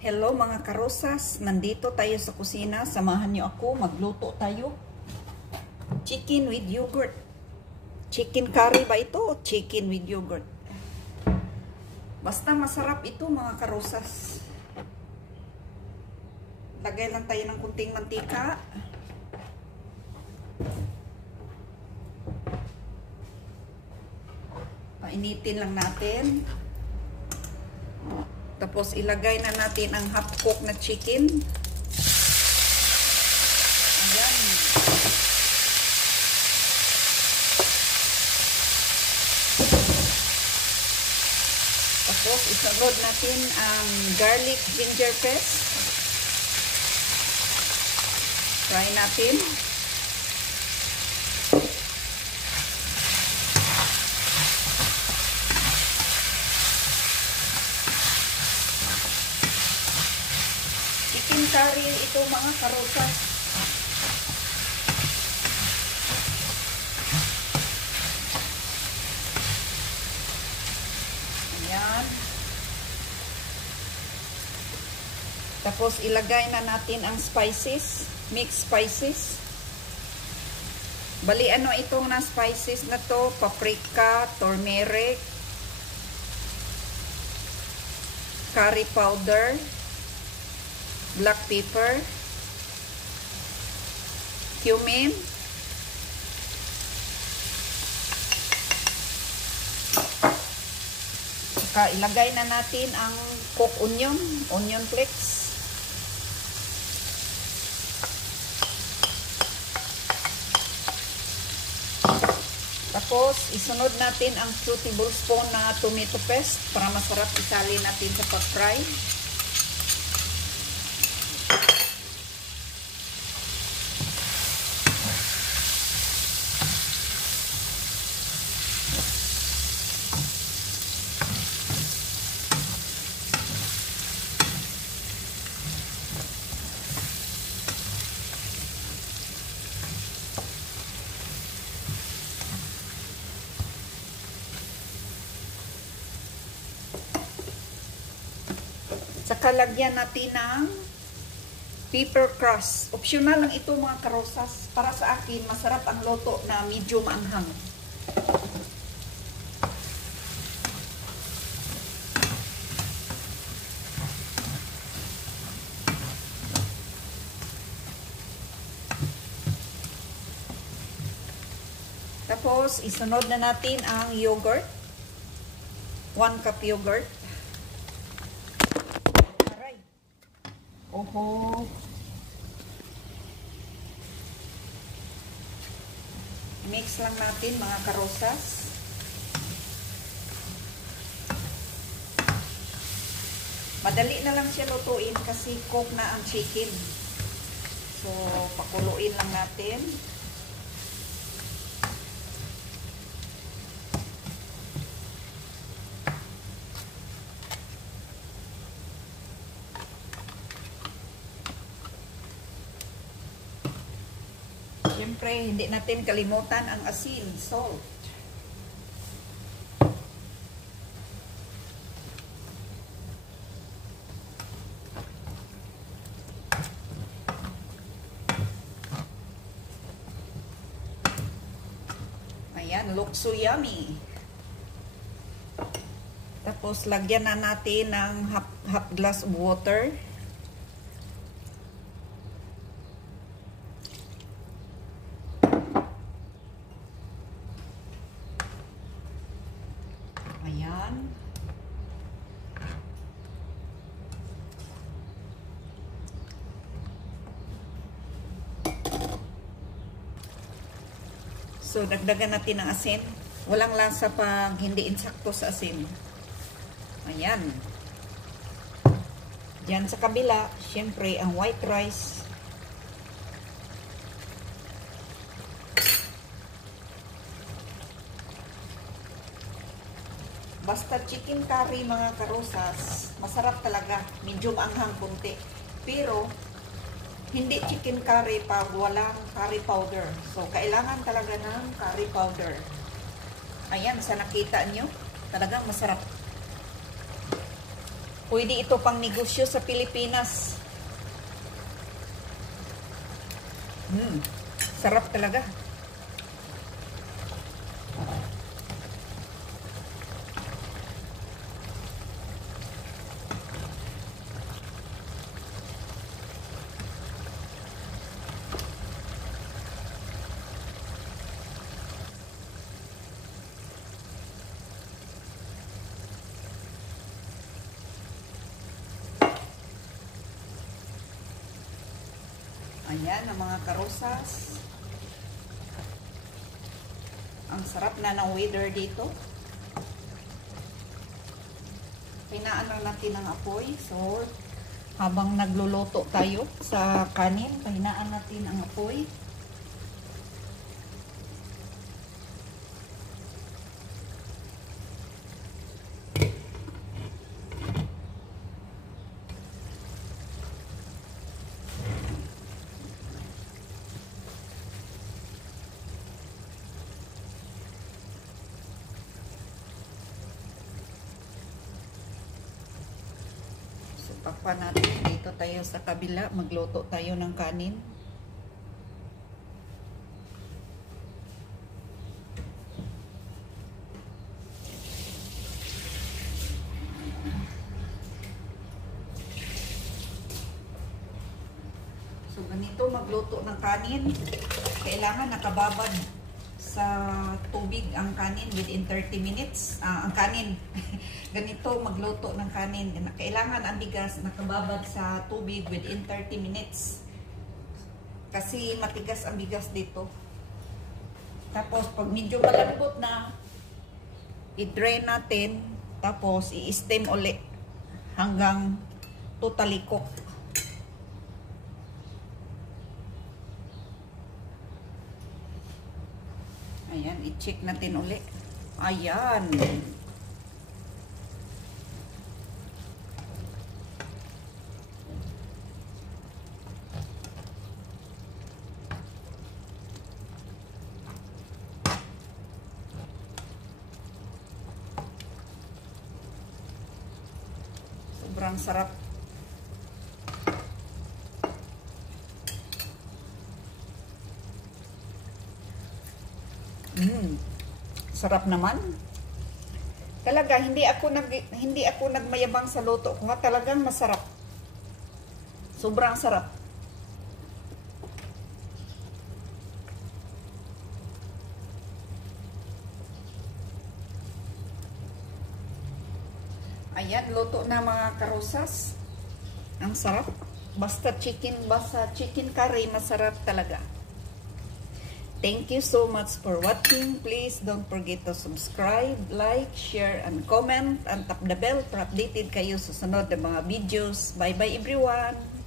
Hello mga karosas, nandito tayo sa kusina. Samahan niyo ako, magluto tayo. Chicken with yogurt. Chicken curry ba ito o chicken with yogurt? Basta masarap ito mga karosas. Lagay lang tayo ng kunting mantika. Painitin lang natin. Tapos ilagay na natin ang half cook na chicken. Ayan. Tapos isunod natin ang garlic ginger paste. Fry natin. Chicken curry ito mga karosas. Ayan. Tapos ilagay na natin ang spices, mixed spices. Bali ano itong na spices na to, paprika, turmeric, curry powder, black pepper, cumin, saka ilagay na natin ang cooked onion flakes. Tapos isunod natin ang 2 tablespoon na tomato paste para masarap isalin natin sa pag-fry. Saka lagyan natin ng pepper crust. Optional lang ito mga karosas. Para sa akin, masarap ang loto na medyo maanghang. Tapos, isunod na natin ang yogurt. 1 cup yogurt. Oho. Mix lang natin mga karosas. Madali na lang siya lutuin kasi cook na ang chicken. So, pakuluin lang natin. Siyempre, hindi natin kalimutan ang asin, salt. Ayan, looks so yummy. Tapos, lagyan na natin ng half glass of water. Ayan. So, dagdagan natin ng asin. Walang lasa pag hindi insakto sa asin. Ayan. Diyan sa kabila, syempre, ang white rice. Basta chicken curry mga karosas, masarap talaga. Medyo maanghang kunti. Pero, hindi chicken curry pag walang curry powder. So, kailangan talaga ng curry powder. Ayan, sa nakita nyo, talagang masarap. Pwede ito pang negosyo sa Pilipinas. Sarap talaga. Ayan ang mga karosas. Ang sarap na ng weather dito. Hinaan lang natin ang apoy. So, habang nagluluto tayo sa kanin, pahinaan natin ang apoy. Takpan natin. Dito tayo sa kabila. Magluto tayo ng kanin. So, ganito magluto ng kanin. Kailangan nakababad sa tubig ang kanin within 30 minutes. Ang kanin. Ganito magluto ng kanin. Kailangan ang bigas nakababad sa tubig within 30 minutes. Kasi matigas ang bigas dito. Tapos pag medyo malambot na, i-drain natin. Tapos i-steam ulit hanggang totally cook. Ayan, i-check natin ulit. Ayan. Sobrang sarap. Sarap naman. Talaga hindi ako nagmayabang sa luto ko. Talagang masarap. Sobrang sarap. Ayan, luto na mga karosas. Ang sarap. Basta chicken curry, masarap talaga. Thank you so much for watching. Please don't forget to subscribe, like, share, and comment. And tap the bell para updated kayo sa sunod na mga videos. Bye-bye everyone!